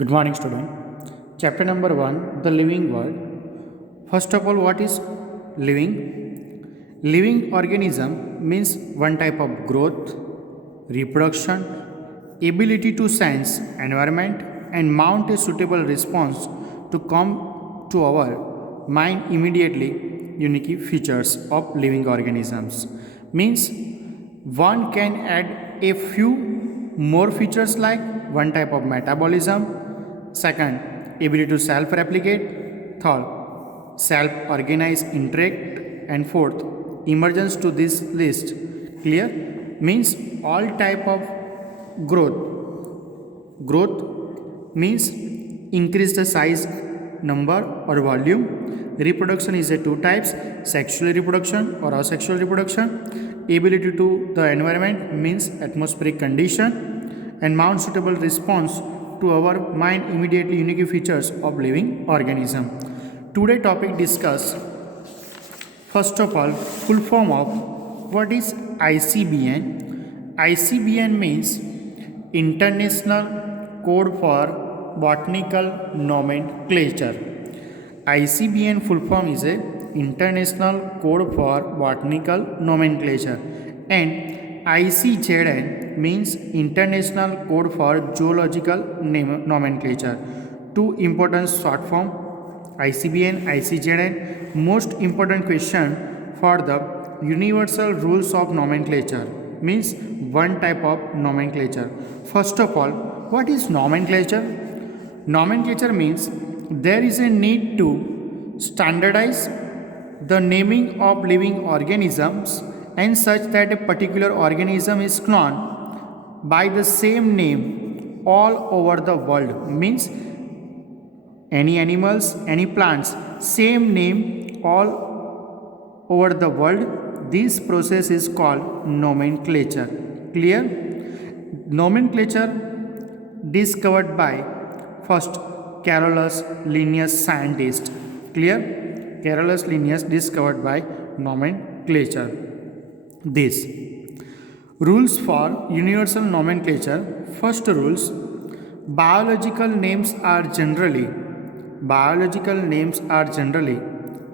Good morning, student. Chapter number 1, the living world. First of all, what is living? Living organism means one type of growth, reproduction, ability to sense environment and mount a suitable response to come to our mind immediately. Unique features of living organisms means one can add a few more features like one type of metabolism, second, ability to self replicate, third, self organize, interact, and fourth, emergence to this list. Clear? Means all type of growth means increase the size, number, or volume. Reproduction is a two types: sexual reproduction or asexual reproduction. Ability to the environment means atmospheric condition, and mount suitable response to our mind immediately. Unique features of living organism. Today topic discuss first of all full form of what is ICBN. ICBN means International Code for Botanical Nomenclature. ICBN full form is a International Code for Botanical Nomenclature, and ICZN means International Code for Zoological Nomenclature. Two important short form: ICBN, ICZN. Most important question for the universal rules of nomenclature means one type of nomenclature. First of all, what is nomenclature? Nomenclature means there is a need to standardize the naming of living organisms and such that a particular organism is known by the same name all over the world. Means any animals, any plants, same name all over the world. This process is called nomenclature. Clear? Nomenclature discovered by first Carolus Linnaeus, scientist. Clear? Carolus Linnaeus discovered by nomenclature. This rules for universal nomenclature. First rules: biological names are generally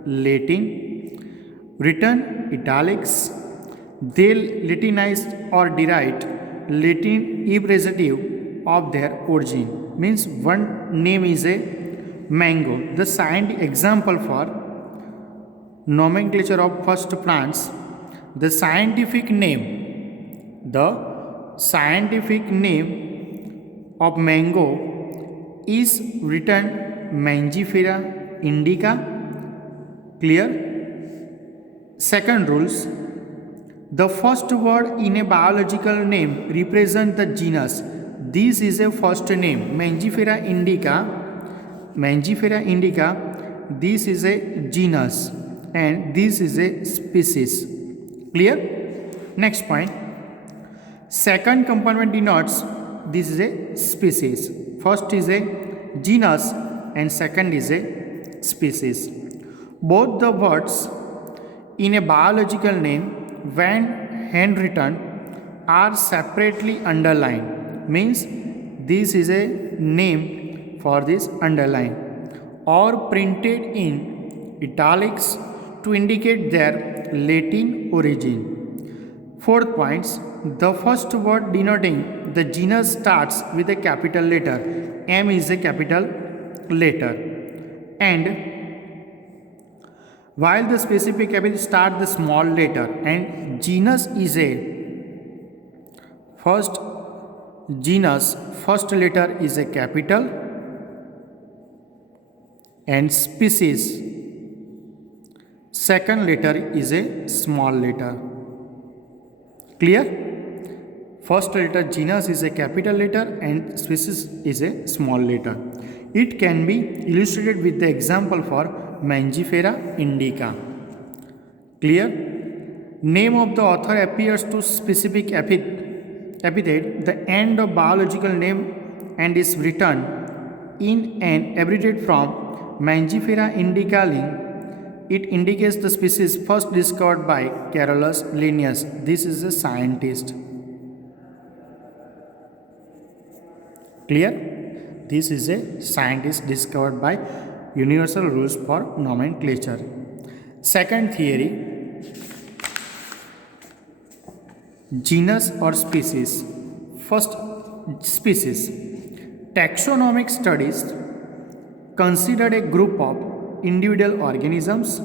Latin, written italics. They Latinized or derived Latin irrespective of their origin. Means one name is a mango. The scientific example for nomenclature of first plants. The scientific name of mango is written Mangifera indica. Clear? Second rules: the first word in a biological name represents the genus. This is a first name, Mangifera indica. This is a genus and this is a species. Clear? Next point. Second component denotes this is a species. First is a genus and second is a species. Both the words in a biological name, when handwritten, are separately underlined. Means this is a name for this underline, or printed in italics to indicate their Latin origin. Fourth point: the first word denoting the genus starts with a capital letter. M is a capital letter, and while the specific epithet start the small letter, and genus is a first letter is a capital, and species second letter is a small letter. Clear? First letter genus is a capital letter and species is a small letter. It can be illustrated with the example for Mangifera indica. Clear? Name of the author appears to specific epithet, the end of biological name, and is written in an abbreviated form Mangifera indica link. It indicates the species first discovered by Carolus Linnaeus. This is a scientist. Clear? This is a scientist discovered by universal rules for nomenclature. Second theory, genus or species. First, species. Taxonomic studies considered a group of individual organisms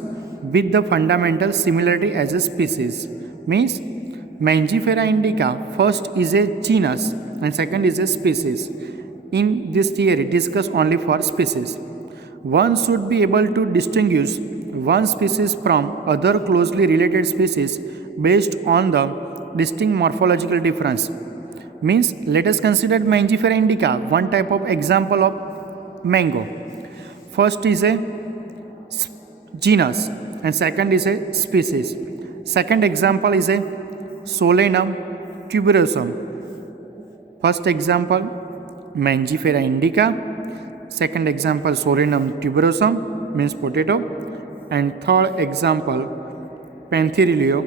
with the fundamental similarity as a species. Means Mangifera indica first is a genus and second is a species. In this theory, discuss only for species. One should be able to distinguish one species from other closely related species based on the distinct morphological difference. Means let us consider Mangifera indica, one type of example of mango. First is a genus and second is a species. Second example is a Solanum tuberosum. First example Mangifera indica, second example Solanum tuberosum means potato, and third example Pantherilio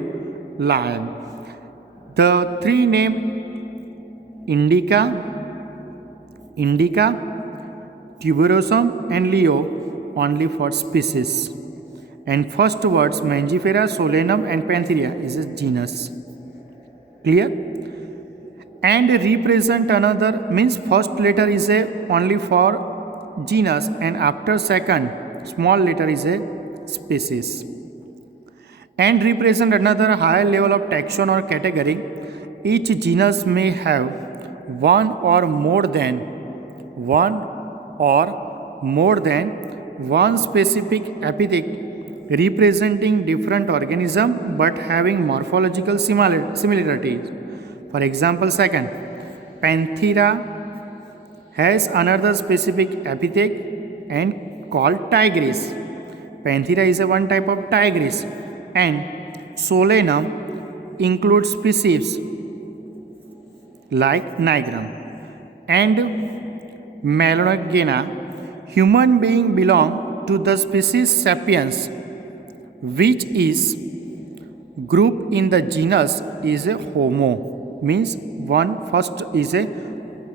lion. The three name indica, tuberosum and leo only for species, and first words Mangifera, Solanum and Pantheria is a genus. Clear? And represent another means first letter is a only for genus and after second small letter is a species. And represent another higher level of taxon or category. Each genus may have one or more than one specific epithet representing different organism but having morphological similarities. For example, second, Panthera has another specific epithet and called tigris. Panthera is a one type of tigris, and Solanum includes species like nigrum. And Melanogaena, human being belong to the species sapiens, which is group in the genus is a Homo. Means one first is a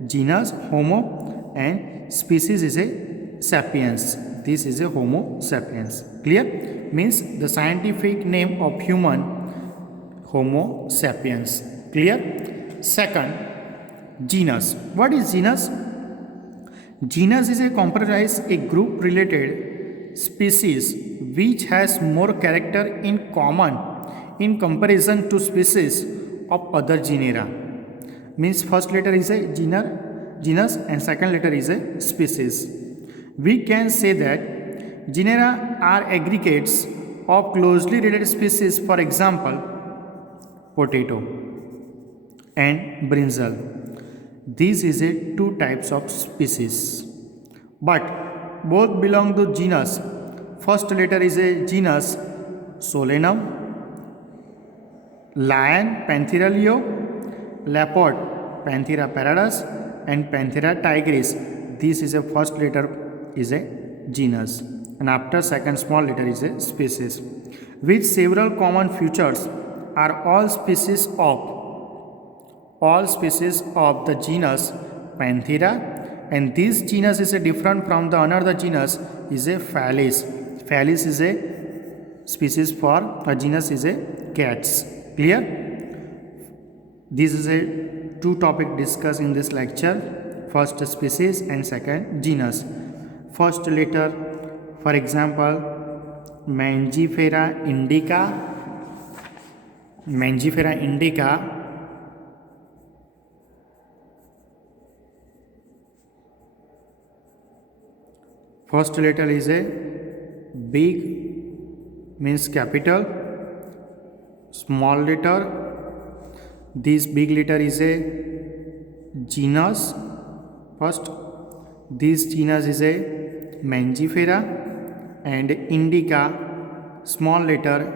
genus Homo and species is a sapiens. This is a Homo sapiens. Clear? Means the scientific name of human Homo sapiens. Clear? Second, genus. What is genus? Genus is a comprised a group related species which has more character in common in comparison to species of other genera. Means first letter is a genus and second letter is a species. We can say that genera are aggregates of closely related species, for example potato and brinjal. This is a two types of species, but both belong to genus. First letter is a genus Solanum, lion Panthera leo, leopard Panthera pardus and Panthera tigris. This is a first letter is a genus and after second small letter is a species. With several common features are all species of the genus Panthera, and this genus is a different from the another genus is a Felis. Felis is a species for a genus is a cats. Clear? This is a two topic discussed in this lecture. First Species and second Genus. First letter, for example, Mangifera indica. Mangifera indica. First letter is a big, means capital. Small letter. This big letter is a genus. First, this genus is a Mangifera, and indica, small letter,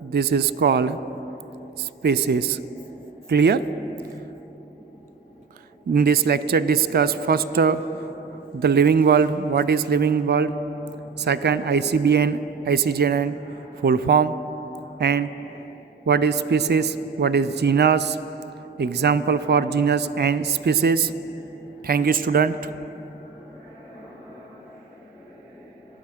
this is called species. Clear? In this lecture discuss first the living world, what is living world, second ICBN, ICGN full form, and what is species, what is genus, example for genus and species. Thank you student.